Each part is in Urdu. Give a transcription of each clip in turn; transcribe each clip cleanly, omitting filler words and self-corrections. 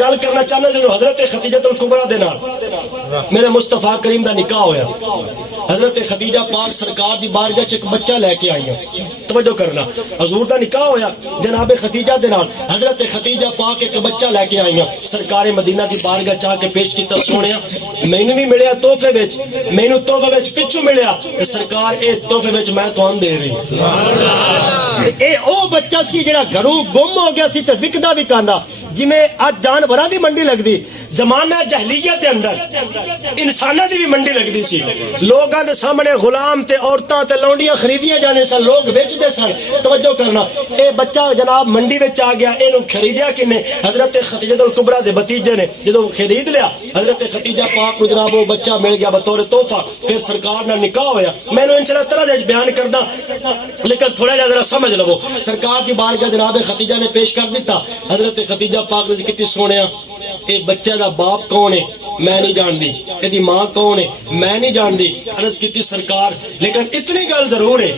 گل کرنا چاہنا جو حضرت خدیجہ الکبریٰ دے نال میرے مصطفیٰ کریم دا نکاح ہویا. حضرت خدیجہ پاک سرکار دی بارگاہ چ ایک بچہ لے کے آئی ہیں. توجہ کرنا, حضور دا نکاح ہویا جناب خدیجہ دے نال. حضرت خدیجہ پاک ایک بچہ لے کے آئی ہیں. سرکار مدینہ دی بارگاہ چاہ کے پیش کیتا, سونیا مینوں بھی ملیا تحفے وچ, مینوں تحفے وچ پچھو ملیا تے سرکار اے تحفے وچ میں تھانوں دے رہی. اے او بچہ سی جڑا گھروں گم ہو گیا سی تے وکدا وکاندا جویں اج جانوراں دی منڈی لگدی. زمانہ جہلیت دے اندر انساناں دی بھی منڈی لگدی سی. لوگاں دے سامنے غلام تے عورتاں تے لونڈیاں خریدیاں جانے سن, لوگ بیچدے سن. توجہ کرنا, اے بچہ جناب منڈی وچ آ گیا. اینو خریدیا کنے؟ حضرت خدیجہ الکبریٰ دے بھتیجے نے. جدوں خرید لیا حضرت خدیجہ پاک کو جناب وہ بچہ مل گیا بطور تحفہ. پھر سرکار نال نکاح ہویا. میں نے انشاءاللہ طرح وچ بیان کردا لیکن تھوڑا جہا ذرا سمجھ لو. سرکار دی بارگاہ جناب خدیجہ نے پیش کر دیتا. حضرت خدیجہ پاک نے کتنی سونیا اے بچے دا باپ کون ہے میں نہیں جاندی, ایدی ماں کون ہے میں نہیں جاندی. عرض کیتی سرکار لیکن اتنی گل ضرور ہے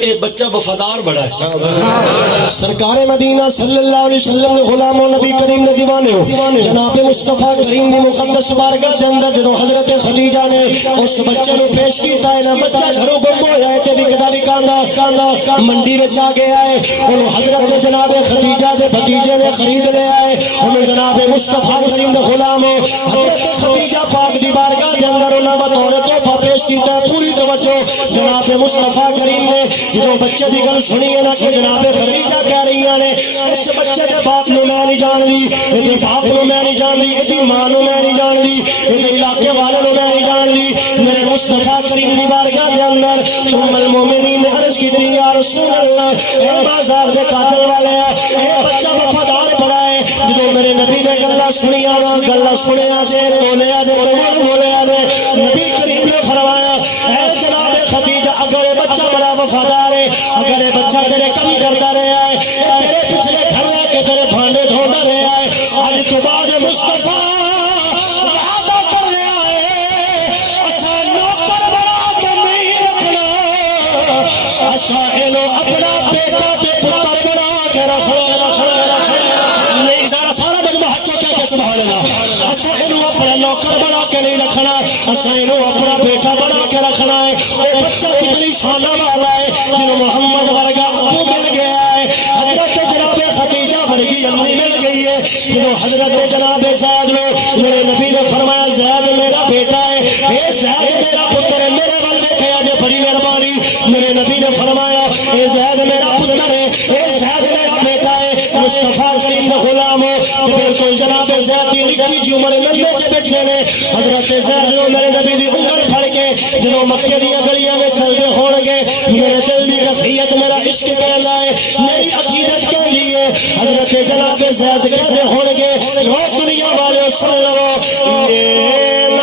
اے بچہ وفادار بڑا ہے. سرکار مدینہ صلی اللہ علیہ وسلم نے غلام و نبی کریم نے دیوانے ہو جناب مصطفیٰ کریم دی مقدس بارگاہ دے اندر جدوں حضرت خدیجہ نے اس بچے نو پیش کیتا ہے نا, بچہ گھروں گم ہویا ہے تے وکدا وکاندا منڈی وچ آ گیا ہے. انہوں حضرت جناب خدیجہ دے بھتیجے نے خرید لیا ہے. انہوں جناب مصطفیٰ کریم دے غلام حضرت خدیجہ پاک دی بارگاہ دے اندر انہاں بطور تحفہ پیش کیتا ہے. پوری توجہ جناب مصطفیٰ کریم نے جدوں بچے دی گل سنی ہے نا کہ جناب خدیجہ کہہ رہی ہیں اس بچے دے باپ نو میں نہیں جانتی, ایدے باپ نو میں نہیں جانتی, ایدی ماں نو میں نہیں جانتی, ایدے علاقے والے نو میں نہیں جانتی. میرے مصطفیٰ کریم دی بارگاہ دے اندر ام المومنین نے عرض کیتی یا رسول اللہ اے بازار دے قاتل والے اے بچہ وفادار بڑا ہے. جدوں میرے نبی نے گلاں سنیاں نا گلاں سنیا جے تولیا جے تو بولیا جے نبی کریم نے فرمایا اے جناب خدیجہ اگر یہ بچہ بڑا وفادار ہے, اگر یہ بچہ تیرے کم کرتا رہا ہے, تیرے پچھلے گھر آ کے تیرے بھانڈے دھوتا رہا ہے, آج کے بعد مصطفیٰ وعدہ کر رہا ہے اسا نوکر بنا کے نہیں رکھنا, اسا اینو اپنا بیٹا تے پتر بنا کے رکھنا. نہیں سارا مجمع ہاتھ چوکے کے سبحان اللہ. اسا اینو اپنا نوکر بنا کے نہیں رکھنا, اسا اینو اپنا بیٹا بنا کے رکھنا ہے. وہ بچہ کتنی شان والا ہے جنہوں محمد ورگا ابو مل گیا ہے, حضرت جناب خدیجہ ورگی امی مل گئی ہے. جنہوں حضرت جناب زید نے میرے نبی نے فرمایا زید میرا بیٹا ہے, اے زید میرا پتر ہے, میرے ول دیکھیا جے بڑی مہربانی. میرے نبی نے فرمایا اے زید میرا پتر ہے, اے زید میرا بیٹا ہے. مصطفیٰ کریم دا غلام ہو بالکل جناب زید دی نکی جی عمر لمبے سے بیٹھے نے. حضرت زید نے میرے نبی دی انگل پھڑ کے جنہوں مکے دی گلیاں میں چلتے ہون گے میرے دل دی کیفیت میرا عشق کہنا ہے, میری عقیدت کے لیے حضرت جناب زید کہتے ہون گے لو دنیا والے سن لو یہ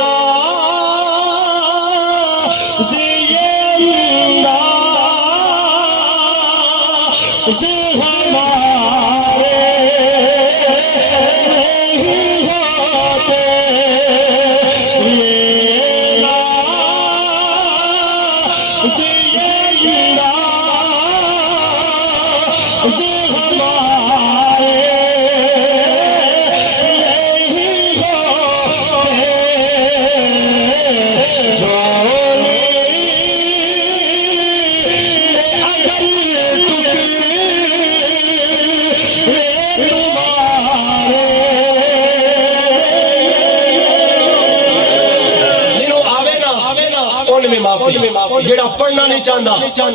جڑا پڑھنا نہیں چاہتا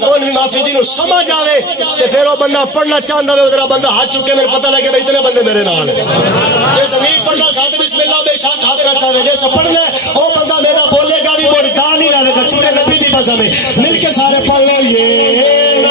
ان بھی معافی. جنہوں سمجھ آئے تو پھر وہ بندہ پڑھنا چاہتا ہے ذرا بندہ ہاتھ چکے میرے پتہ لگے اتنے بندے میرے نال ہیں. جیسے نہیں پڑھنا ساتھ بسم اللہ بے شک ہاتھ رکھا ہے, جیسے پڑھنا ہے وہ بندہ میرا بولے گا بھی بول گا نہیں رہے گا چونکہ نبی دی بس ہمیں مل کے سارے پڑھ لو یہ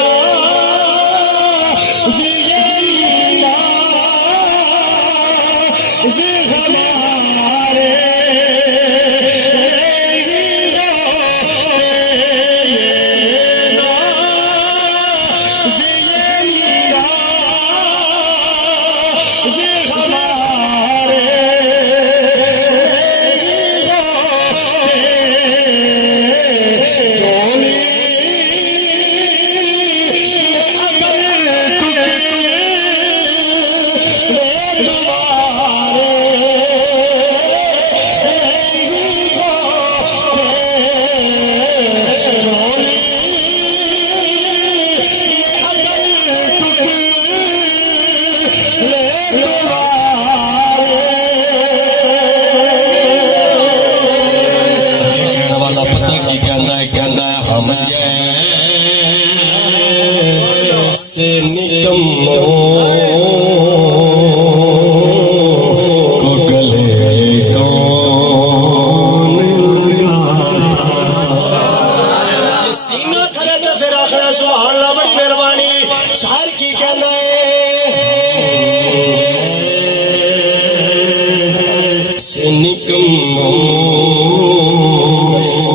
نکموں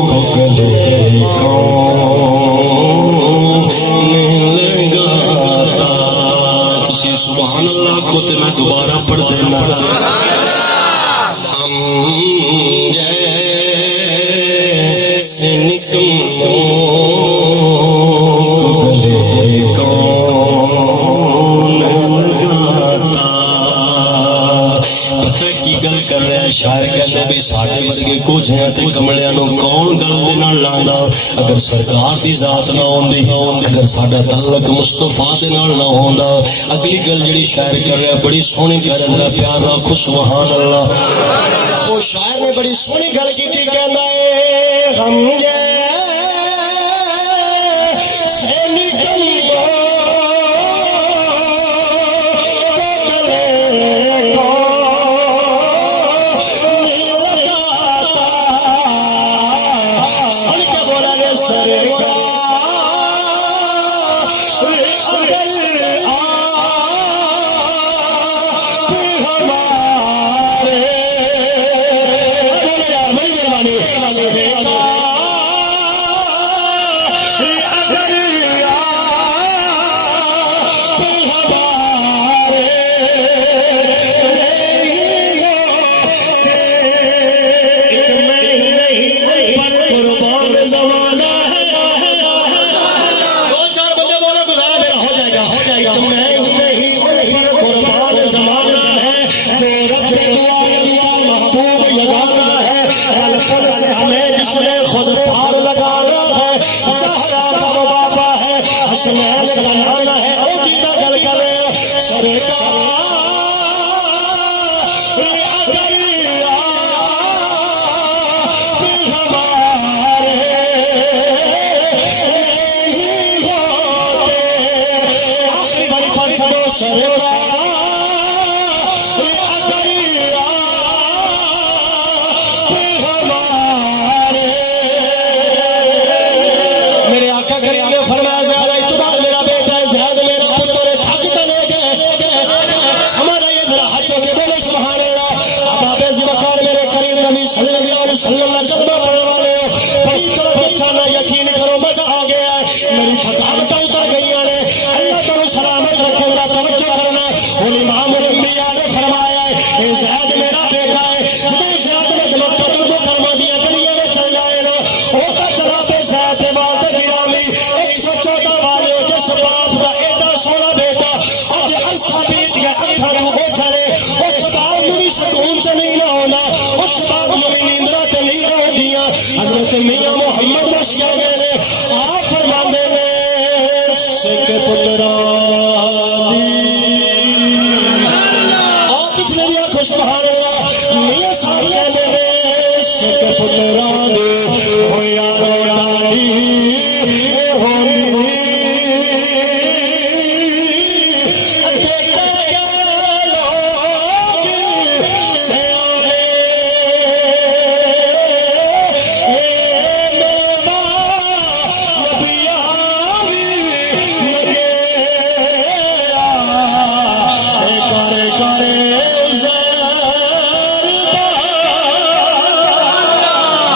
کو گلے کون لگاتا. تسی سبحان اللہ کو تے میں دوبارہ پڑھ دینا. ہم جیسے نکموں کو گلے کون لگاتا. پتہ کی گل کر رہا ہے شاعر کہندے بھی ساڈے ورگے کچھ ہیں تے کملیاں نو کون گل دے نال لاندا. اگر سرکار دی ذات نہ ہوندی, اگر ساڈا تعلق مصطفیٰ دے نال نہ ہوندا. اگلی گل جڑی شاعر کر رہا ہے بڑی سونی کر رہا ہے, پیار رکھو سبحان اللہ. وہ شاعر نے بڑی سونی گل کیتی, کہندا ہے ہم جیسے نکموں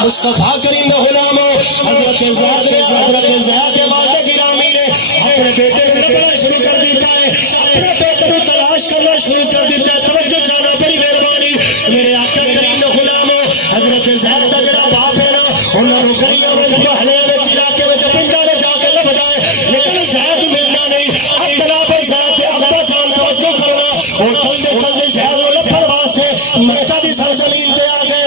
مصطفیٰ کریم نے غلاموں حضرت زید والد گرامی نے اپنے بیٹے کو لبنا شروع کر دیتا ہے, اپنے بیٹے کو تلاش کرنا شروع کر دیتا ہے. توجہ چاہنا بڑی مہربانی. میرے آقا کریم نے غلاموں حضرت زید کا جڑا باپ ہے نا, انہوں نے گلیاں میں محلے میں علاقے میں پنڈا میں جا کے لبنا ہے, لیکن زید ملنا نہیں. اب جناب زید ابا جان توجہ کرنا, وہ چلتے چلتے زید کو لبن واسطے مکہ دی سرزمین پہ آ گئے.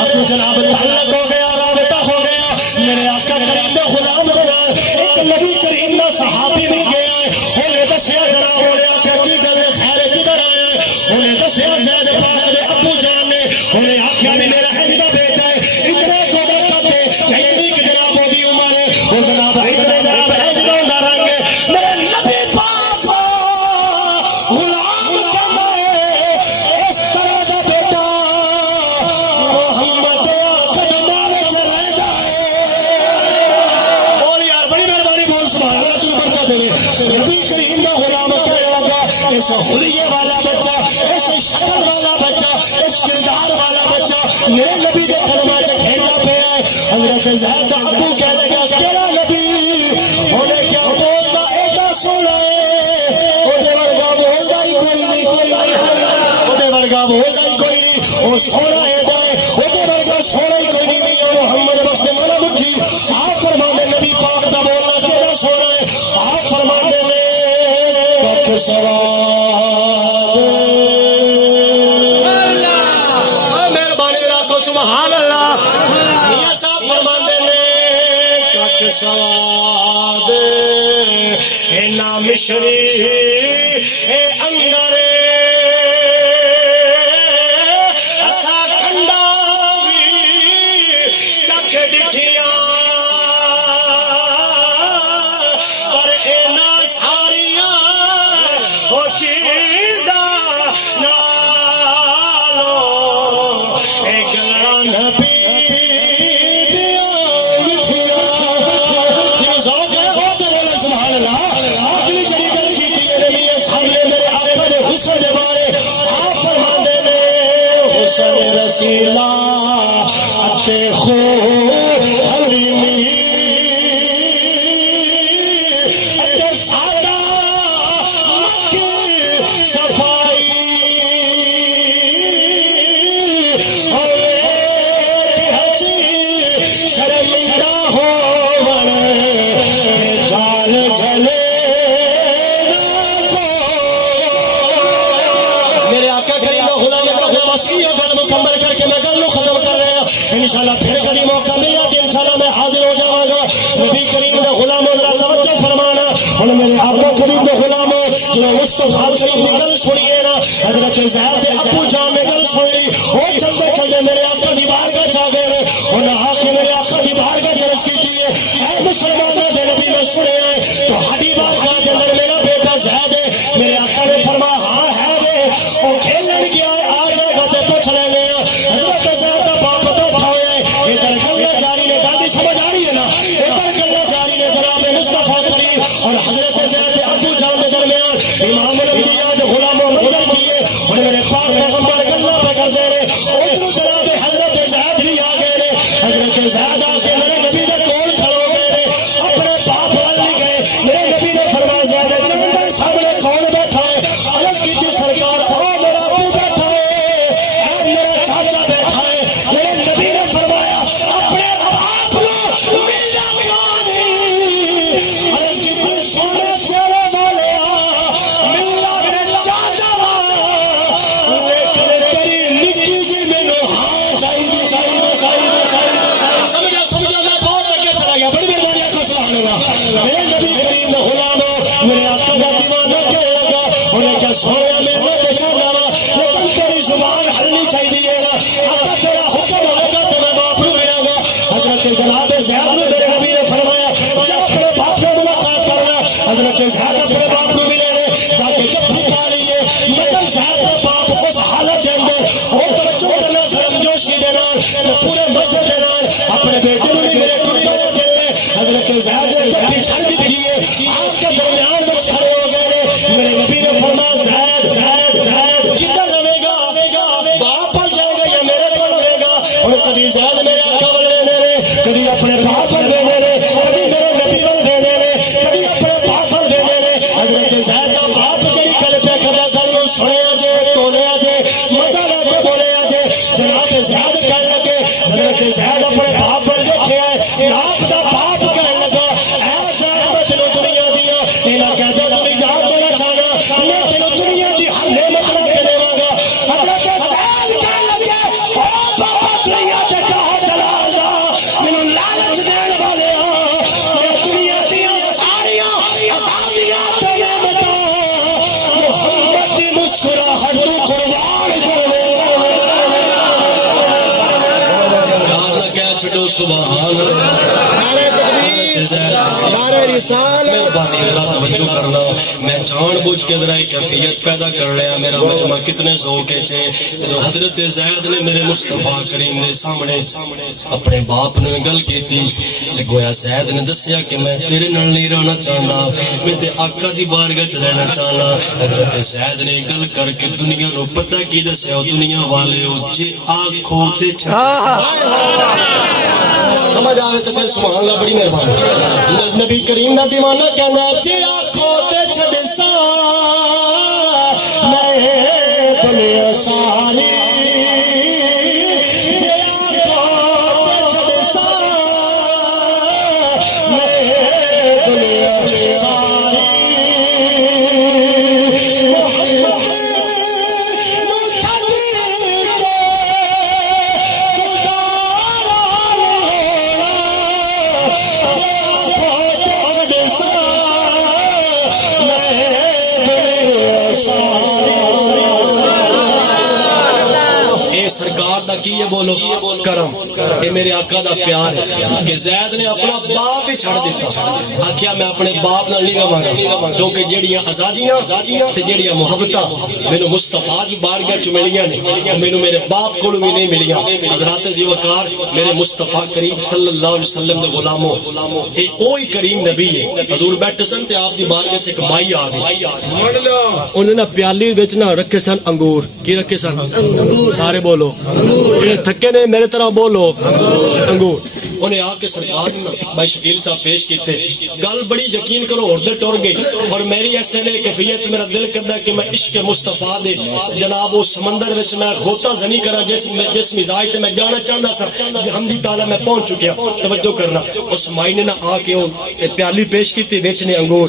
اب تو جناب تعلق ہو گیا, رابطہ ہو گیا. میرے آقا کریم نے غلام بنا ایک نبی کریم کا صحابی بھی گیا ہے. انہیں دسیا جناب انہیں آخیا کی گل ہے, خیر کدھر آئے ہیں. انہیں دسیا زید پاک دے ابو جان نے انہیں آخیا بھی میرا ایجا بیٹا ہے, اتنے کو وقت ہے, اتنی کہ جناب وہ دی عمر ہے, وہ جناب اتنے جناب ایجا ہوندا رنگ ہے. میرے نبی پاک غلام کہنا ہے اس طرح دا بیٹا وہ سونا ہے دے وہ دے ورگا سونا ہی کوئی نہیں ہے محمد بس دے کلم اٹھی آپ فرماندے نبی پاک دا بولنا کیڑا سونا ہے آپ فرماندے نے کک سواد مہربانی رکھو سبحان اللہ میاں صاحب فرماندے نے کک سواد اے نام مشری اے اندر رسیلا اتے خو حلیمی اتے سادہ مکی صفائی ہوئے حسی شرمندہ ہو جال جلے میرے آقا کریم غلام کا وسیع گل مکمل کر کے میں گل ختم کر رہا ہوں انشاءاللہ پھر کبھی موقع ملا تو انشاءاللہ میں حاضر ہو جاؤں گا نبی کریم نے غلاموں ذرا توجہ فرمانا اور میرے آقا کریم نے غلاموں جنہیں مصطفیٰ کریم کی گل سنیے نا حضرت زید ابو جان نے گل سن لی وہ چلتے چلتے میرے آقا دی بارگاہ جا گئے انہیں آ کے میرے آقا دی بارگاہ درس کی تھی اے مسلمانوں دے نبی میں سنے ہیں تو ہڈی بارگاہ کے اندر میرا بیٹا زید ہے میرے آقا نے فرمایا ہاں ہے وے وہ کھیلنے گیا ہے آ جائے گا تو پوچھ لیں گے حضرت زید کا باپ بیٹھا ہوا ہے ادھر گلیں جاری نے گاڑی سمجھ آ رہی ہے نا ادھر گلیں جاری نے جناب مصطفیٰ کریم اور حضرت زید ابو جان کے درمیان امام الانبیاء کے غلاموں منظر کیے اور میرے پاک پیغمبر گلہ پہ کر دے رہے ادھر جناب حضرت زید بھی آ گئے رہے حضرت زید آ کے میرے نبی نے کون کھڑو گئے رہے اپنے باپ وال نہیں گئے میرے نبی نے فرمایا زید جاندر سامنے کون بیٹھا ہے عرض کی تھی سرکار او میرا ابو بیٹھا ہے اے میرا چاچا بیٹھا ہے میرے نبی نے فرمایا اپنے باپ کو ملنا کیوں عرض کی تھی سونے چہرے والے ملنا میں چاہتا لیکن تیری نکی جی میں ہاں چاہیے سمجھا میں بہت اگے چلا گیا بڑی مہربانی کا سبحان اللہ میرے نبی کریم نے غلاموں میرے آقا کا دیوانہ کہنے لگا انہیں کیا سونا ملنا تو چاہتا وا لیکن تیری زبان ہلنی چاہیے نا آقا تیرا حکم ہوگا تو میں باپ کو ملا گا حضرت جناب زید نے میرے نبی نے فرمایا جا اپنے باپ سے ملاقات کرنا حضرت زید اپنے باپ کو ملے رہے جا کے جب پا لیے مگر زید کا باپ اس حالت کے اندر وہ توجہ کرنا گرم جوشی دینا تو پورے مسجد دینا اپنے بیٹے نے میرے ٹوٹا دل ہے حضرت زید نے جب بھی چھڑ بھی کیے آپ کے درمیان میں کھڑے ہو گئے میرے نبی نے فرمایا زید کدھر رہے گا باپ پر جائے گا یا میرے کو رہے گا اور کبھی زید میرے آقا ول دے رہے کبھی اپنے باپ ول دے رہے کبھی میرے نبی ول دے رہے کبھی اپنے باپ ول دے رہے حضرت زید کا باپ جڑی گل پہ کردا گل نو سنیا جے تولیا جے مزہ لے کے بولیا جے جناب زید کہنے لگے حضرت زید اپنے باپ ول دیکھیا ہے آپ دا باپ کہنے لگا اے زید میں تینوں دنیا دیا انہاں کہتے تمہیں جان دینا چاہنا میں تینوں دنیا دی ہر نعمت لا کے دیواں گا حضرت زید کہنے لگے او بابا دنیا تے کہاں چلا جا مینوں لالچ دین والے میں دنیا دی ساریاں آزادیاں تے نعمتاں محمد دی مسکراہٹ تو قربان کرے یار نہ کہہ چھڈو سبحان نعرہ تکبیر نعرہ رسالت مہربانی ذرا توجہ کرنا میں جان بوجھ کے ذرا کیفیت پیدا کر لیا میرا مجمع کتنے ذوق ہے جے حضرت زید نے میرے مصطفیٰ کریم دے سامنے اپنے باپ نے گل کیتی تے گویا زید نے دسیا کہ میں تیرے نال نہیں رہنا چاہندا میں تے آقا دی بارگاہ وچ رہنا چاہنا حضرت زید نے گل کر کے دنیا نو پتہ کی دسیا دنیا والےو جے آکھو تے سمجھ آوے تو پھر سبحان اللہ بڑی مہربانی نبی کریم دا دیوانہ کہنا جے آکھو تے چھڑ سا میں دنیا ساری سرکار دا کی یہ بولو کرم یہ میرے آقا دا پیار ہے کہ زید نے اپنا باپ ہی چھڑ دیتا آکھیا میں اپنے باپ نال نہیں رہاں کیونکہ جیڑیاں آزادیاں تے جیڑیاں محبتاں مینوں مصطفیٰ دی بارگاہ چ ملیاں نے مینوں میرے باپ کولوں بھی نہیں ملیاں حضرات ذی وقار میرے مصطفیٰ کریم صلی اللہ علیہ وسلم دے غلاموں اے اوہی کریم نبی ہے حضور بیٹھے سن تے آپ دی بارگاہ چ ایک مائی آ گئی انہوں نے پیالی وچ نہ رکھے سن انگور کی رکھے سن سارے بولو جڑے تھکے نے میرے طرح بولو انگور انہیں آ کے سرکار بھائی شکیل صاحب پیش کیتے گل بڑی یقین کرو اردے ٹر گئی اور میری ایسے نے کیفیت میرا دل کرتا ہے کہ میں عشق مصطفیٰ دے جناب وہ سمندر وچ میں غوطہ زنی کرا جس مزاج تے میں جانا چاہتا سا حمدی تعالیٰ میں پہنچ چکیا توجہ کرنا اس مائی نے نہ آ کے وہ پیالی پیش کی وچ نے انگور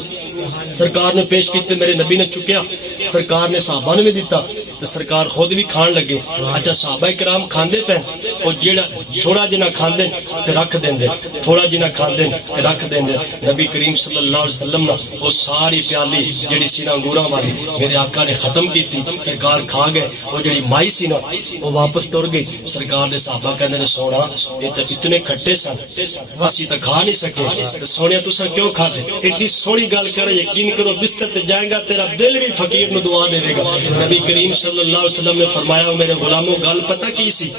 سرکار نے پیش کیتے میرے نبی نے چکیا سرکار نے صحابہ نے بھی دیتا تو سرکار خود بھی کھان لگے اچھا صحابہ کرام کھاندے پہ اور جیڑا تھوڑا جنا کھاندے تے رکھ دیندے تھوڑا جنا کھاندے تے رکھ دیندے نبی کریم صلی اللہ علیہ وسلم نے وہ ساری پیالی جیڑی سی نا انگوراں والی میرے آقا نے ختم کیتی سرکار کھا گئے وہ جیڑی مائی سی نا وہ واپس ٹر گئی سرکار دے صحابہ کہندے نے سونا یہ تے اتنے کھٹے سن اسی تے کھا نہیں سکے سونیا تساں کیوں کھاتے ایڈی سونی گل کر یقین کرو بستر تے جائے گا تیرا دل بھی فقیر نو دعا دے گا نبی کریم صلی اللہ علیہ وسلم نے فرمایا میرے غلاموں گل پتہ کی سی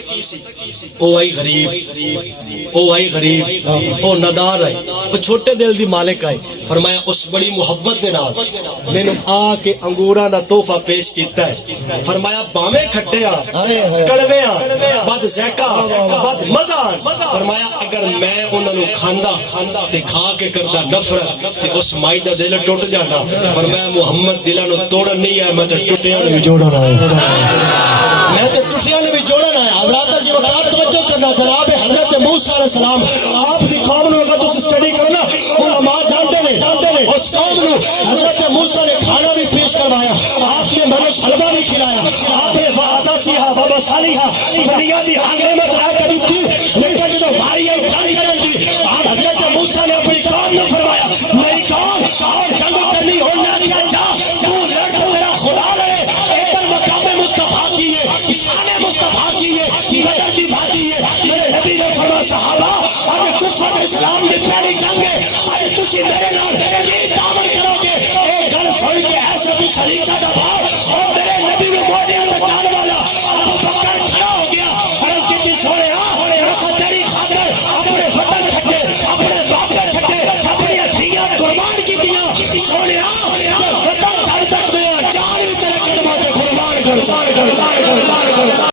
او آئی غریب او ندار آئی او چھوٹے دل دی مالک آئی فرمایا اس بڑی محبت دے نال مینوں آ کے انگوراں دا تحفہ پیش کیتا ہے فرمایا باویں کھٹے آ کڑوے آ بد ذائقہ بد مزہ فرمایا اگر میں انہاں نوں کھاندا تے کھا کے کردا نفرت تے اس مائی دا دل ٹوٹ جانا فرمایا محمد دلاں نوں توڑن نہیں آیا میں تے ٹوٹیاں نوں جوڑن آیا میں تے ٹوٹیاں نوں بھی جوڑن آیا حضرات ذی وقار توجہ کرنا جناب حضرت موسیٰ علیہ السلام آپ دی قوم نوں اگر تسی سٹڈی کرنا علماء جانتے ہیں اس قوم نوں حضرت موسیٰ نے کھانا بھی پیش کروایا آپ نے منو سلوا بھی کھلایا آپ نے وعدہ سیہا بابا صالحہ بنیادی آنگرے میں بنا کر دی